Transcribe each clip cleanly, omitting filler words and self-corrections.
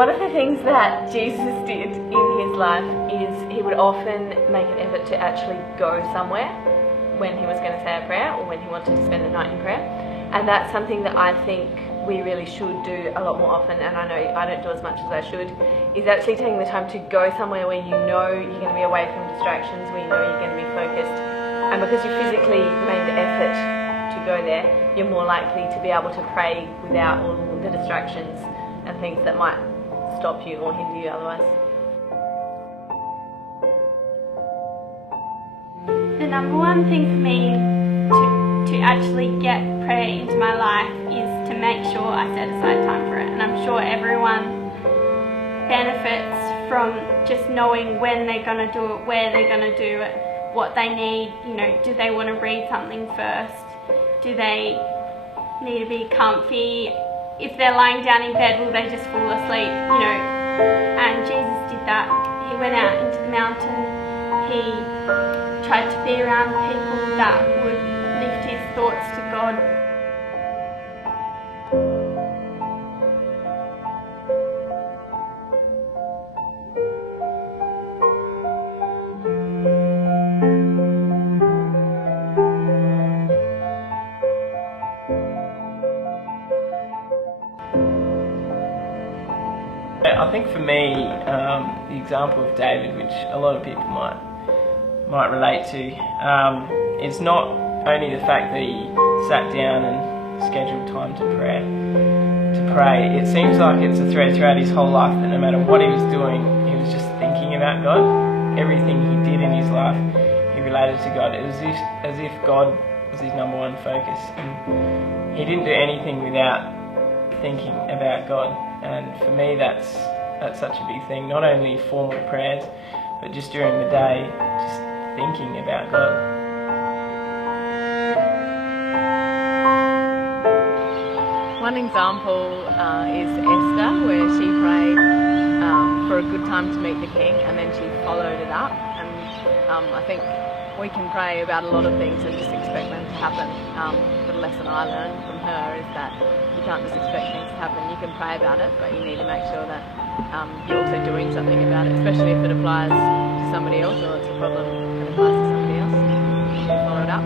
One of the things that Jesus did in his life is he would often make an effort to actually go somewhere when he was going to say a prayer or when he wanted to spend the night in prayer. And that's something that I think we really should do a lot more often, and I know I don't do as much as I should, is actually taking the time to go somewhere where you know you're going to be away from distractions, where you know you're going to be focused. And because you physically made the effort to go there, you're more likely to be able to pray without all the distractions and things that might stop you or hinder you otherwise. The number one thing for me to actually get prayer into my life is to make sure I set aside time for it. And I'm sure everyone benefits from just knowing when they're going to do it, where they're going to do it, what they need. You know, do they want to read something first? Do they need to be comfy? If they're lying down in bed, will they just fall asleep? You know, and Jesus did that. He went out into the mountain. He tried to be around people that would lift his thoughts to God. I think for me, the example of David, which a lot of people might relate to, it's not only the fact that he sat down and scheduled time to pray. It seems like it's a thread throughout his whole life that no matter what he was doing, he was just thinking about God. Everything he did in his life, he related to God. It was as if God was his number one focus, and he didn't do anything without thinking about God. And for me, that's such a big thing. Not only formal prayers, but just during the day, just thinking about God. One example is Esther, where she prayed for a good time to meet the king, and then she followed it up. And I think we can pray about a lot of things and just expect them to happen. The lesson I learned from her is that you can't just expect things to happen. You can pray about it, but you need to make sure that you're also doing something about it, especially if it applies to somebody else or it's a problem that applies to somebody else. You follow it up.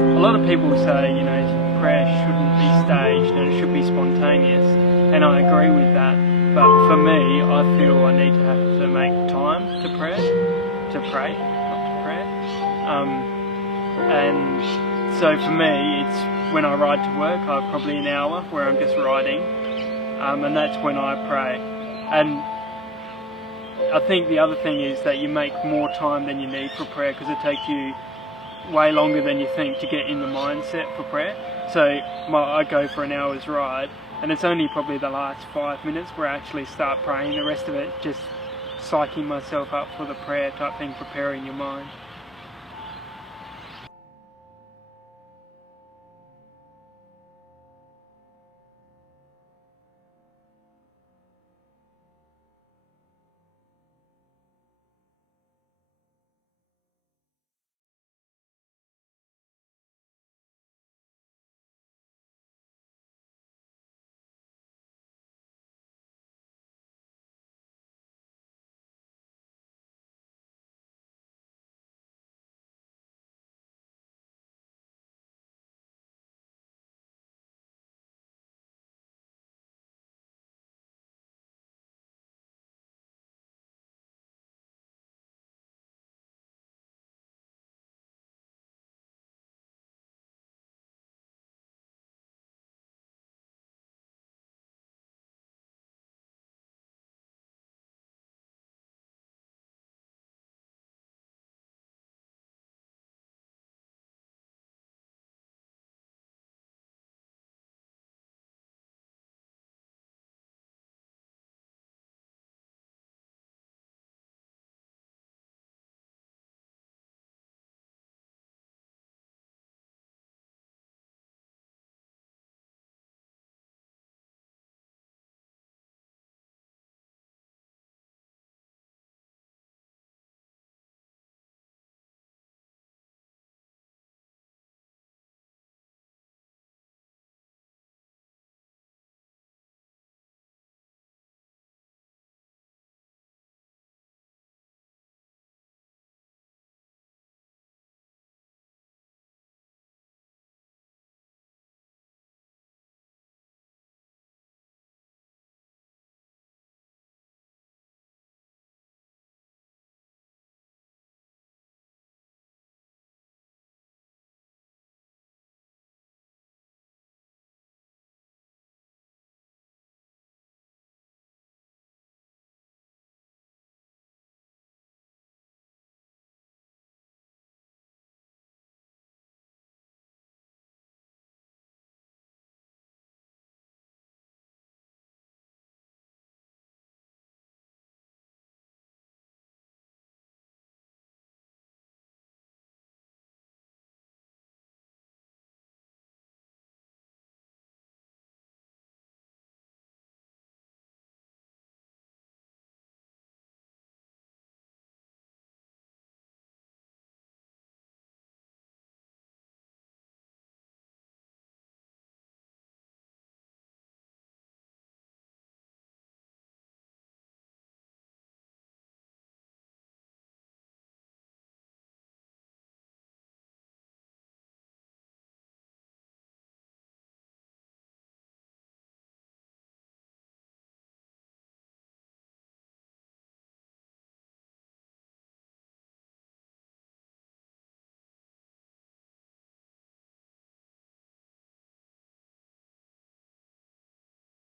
A lot of people say, you know, prayer shouldn't be staged and it should be spontaneous, and I agree with that. But for me, I feel I need to have to make time to pray, not to pray. And so for me, it's when I ride to work, I have probably an hour where I'm just riding, and that's when I pray. And I think the other thing is that you make more time than you need for prayer, because it takes you way longer than you think to get in the mindset for prayer. So I go for an hour's ride, and it's only probably the last 5 minutes where I actually start praying. The rest of it just psyching myself up for the prayer type thing, preparing your mind.